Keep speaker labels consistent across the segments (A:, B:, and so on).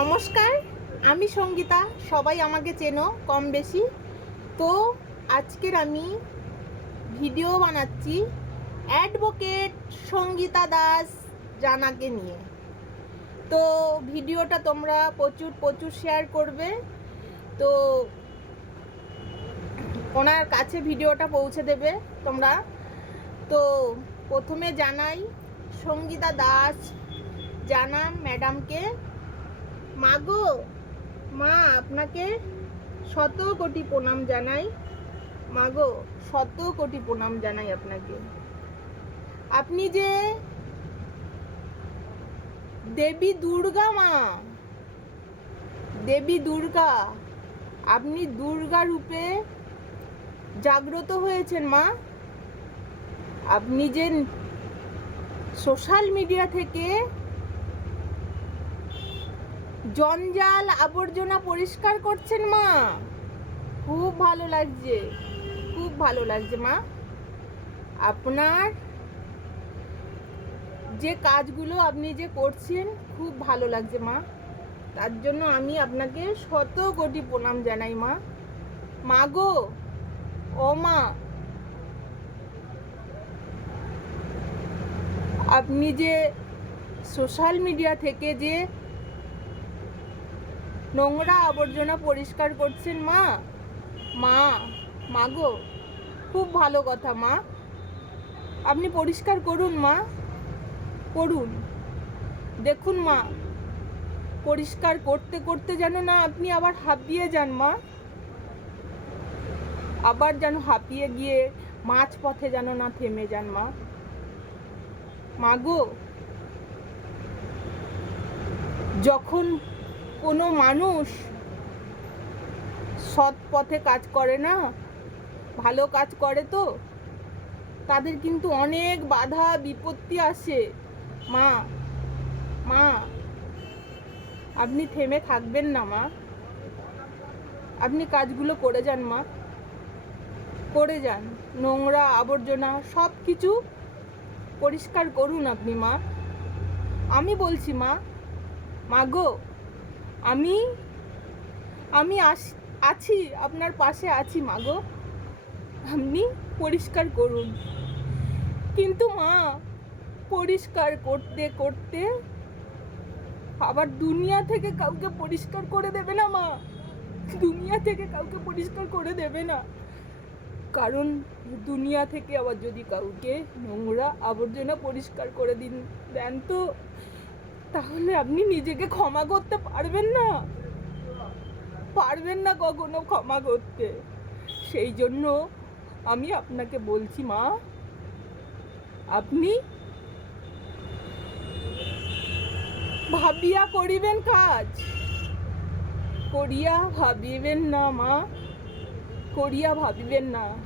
A: নমস্কার, আমি সঙ্গীতা, সবাই আমাকে চেনো কম বেশি। তো আজকের আমি ভিডিও বানাচ্ছি অ্যাডভোকেট সঙ্গীতা দাস জানাকে নিয়ে। তো ভিডিওটা তোমরা প্রচুর প্রচুর শেয়ার করবে। তো ওনার কাছে ভিডিওটা পৌঁছে দেবে তোমরা। তো প্রথমে জানাই, সঙ্গীতা দাস জানা ম্যাডামকে মাগো মা, আপনাকে শত কোটি প্রণাম জানাই। মাগো শত কোটি প্রণাম জানাই আপনাকে। আপনি যে দেবী দুর্গা মা, দেবী দুর্গা, আপনি দুর্গা রূপে জাগ্রত হয়েছেন মা। আপনি যে সোশ্যাল মিডিয়া থেকে জঞ্জাল আবর্জনা পরিষ্কার করছেন মা। খুব ভালো লাগছে, খুব ভালো লাগছে মা। আপনার যে কাজগুলো আপনি যে করছেন, খুব ভালো লাগছে মা। তার জন্য আমি আপনাকে শত কোটি প্রণাম জানাই মা। মা গো, ও মা। আপনি যে সোশ্যাল মিডিয়া থেকে যে নোংরা আবর্জনা পরিষ্কার করছেন মা। মা মা গো, খুব ভালো কথা মা। আপনি পরিষ্কার করুন মা, করুন। দেখুন মা, পরিষ্কার করতে করতে যেন না আপনি আবার হাঁপিয়ে যান মা। আবার যেন হাঁপিয়ে গিয়ে মাছ পথে যেন না থেমে যান মা। মাগো যখন কোনো মানুষ সৎ পথে কাজ করে না, ভালো কাজ করে তো। তাদের কিন্তু অনেক বাধা, বিপত্তি আসে। মা মা, আপনি থেমে থাকবেন না, মা। আপনি কাজগুলো করে যান, মা। করে যান। নোংরা আবর্জনা সব কিছু পরিষ্কার করুন আপনি, মা। আমি বলছি, মা মা গো আমি আমি আছি, আপনার পাশে আছি মাগো আপনি পরিষ্কার করুন। কিন্তু মা, পরিষ্কার করতে করতে আবার দুনিয়া থেকে কাউকে পরিষ্কার করে দেবে না মা। দুনিয়া থেকে কাউকে পরিষ্কার করে দেবে না। কারণ দুনিয়া থেকে আবার যদি কাউকে নোংরা আবর্জনা পরিষ্কার করে দিন, দেন তো তাহলে আপনি নিজেকে ক্ষমা করতে পারবেন না। পারবেন না কখনো ক্ষমা করতে। সেই জন্য আমি আপনাকে বলছি, মা, আপনি ভাবিয়া করিবেন কাজ। করিয়া ভাবিবেন না, মা, করিয়া ভাবিবেন না।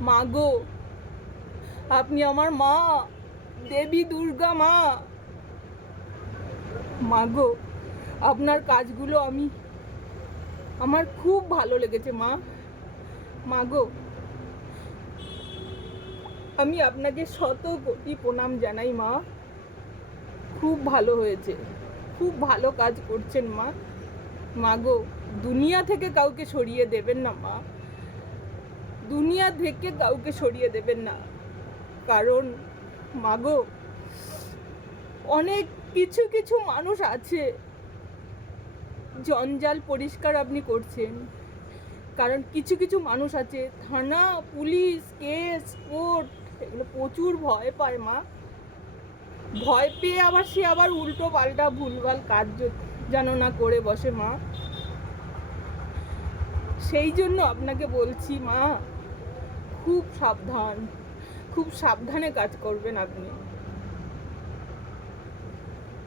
A: মা গো, আপনি আমার মা, দেবী দুর্গা মা। মাগো আপনার কাজগুলো আমি, আমার খুব ভালো লেগেছে মা। মাগো আমি আপনাকে শত কোটি প্রণাম জানাই মা। খুব ভালো হয়েছে, খুব ভালো কাজ করছেন মা। মাগো দুনিয়া থেকে কাউকে সরিয়ে দেবেন না মা। দুনিয়া থেকে কাউকে সরিয়ে দেবেন না। কারণ মাগো অনেক কিছু কিছু মানুষ আছে। জঞ্জাল পরিষ্কার আপনি করছেন। কারণ কিছু কিছু মানুষ আছে। থানা, পুলিশ, কেস, কোর্ট, এগুলো প্রচুর ভয় পায় মা। ভয় পেয়ে আবার সে আবার উল্টো পাল্টা ভুলভাল কাজ যেন না করে বসে মা। সেই জন্য আপনাকে বলছি মা, খুব সাবধান। খুব সাবধানে কাজ করবেন আপনি।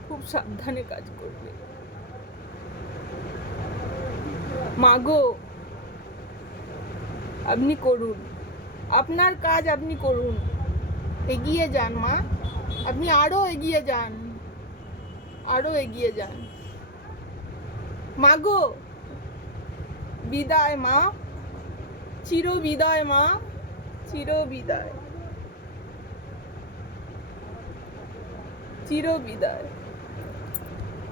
A: খুব সাবধানে কাজ করবে। মাগো, আপনি করুন। আপনার কাজ আপনি করুন। এগিয়ে যান, মা। আপনি আরও এগিয়ে যান। আরও এগিয়ে যান। মাগো, বিদায়, মা। চির বিদায়, মা। চির বিদায়। চির বিদায়।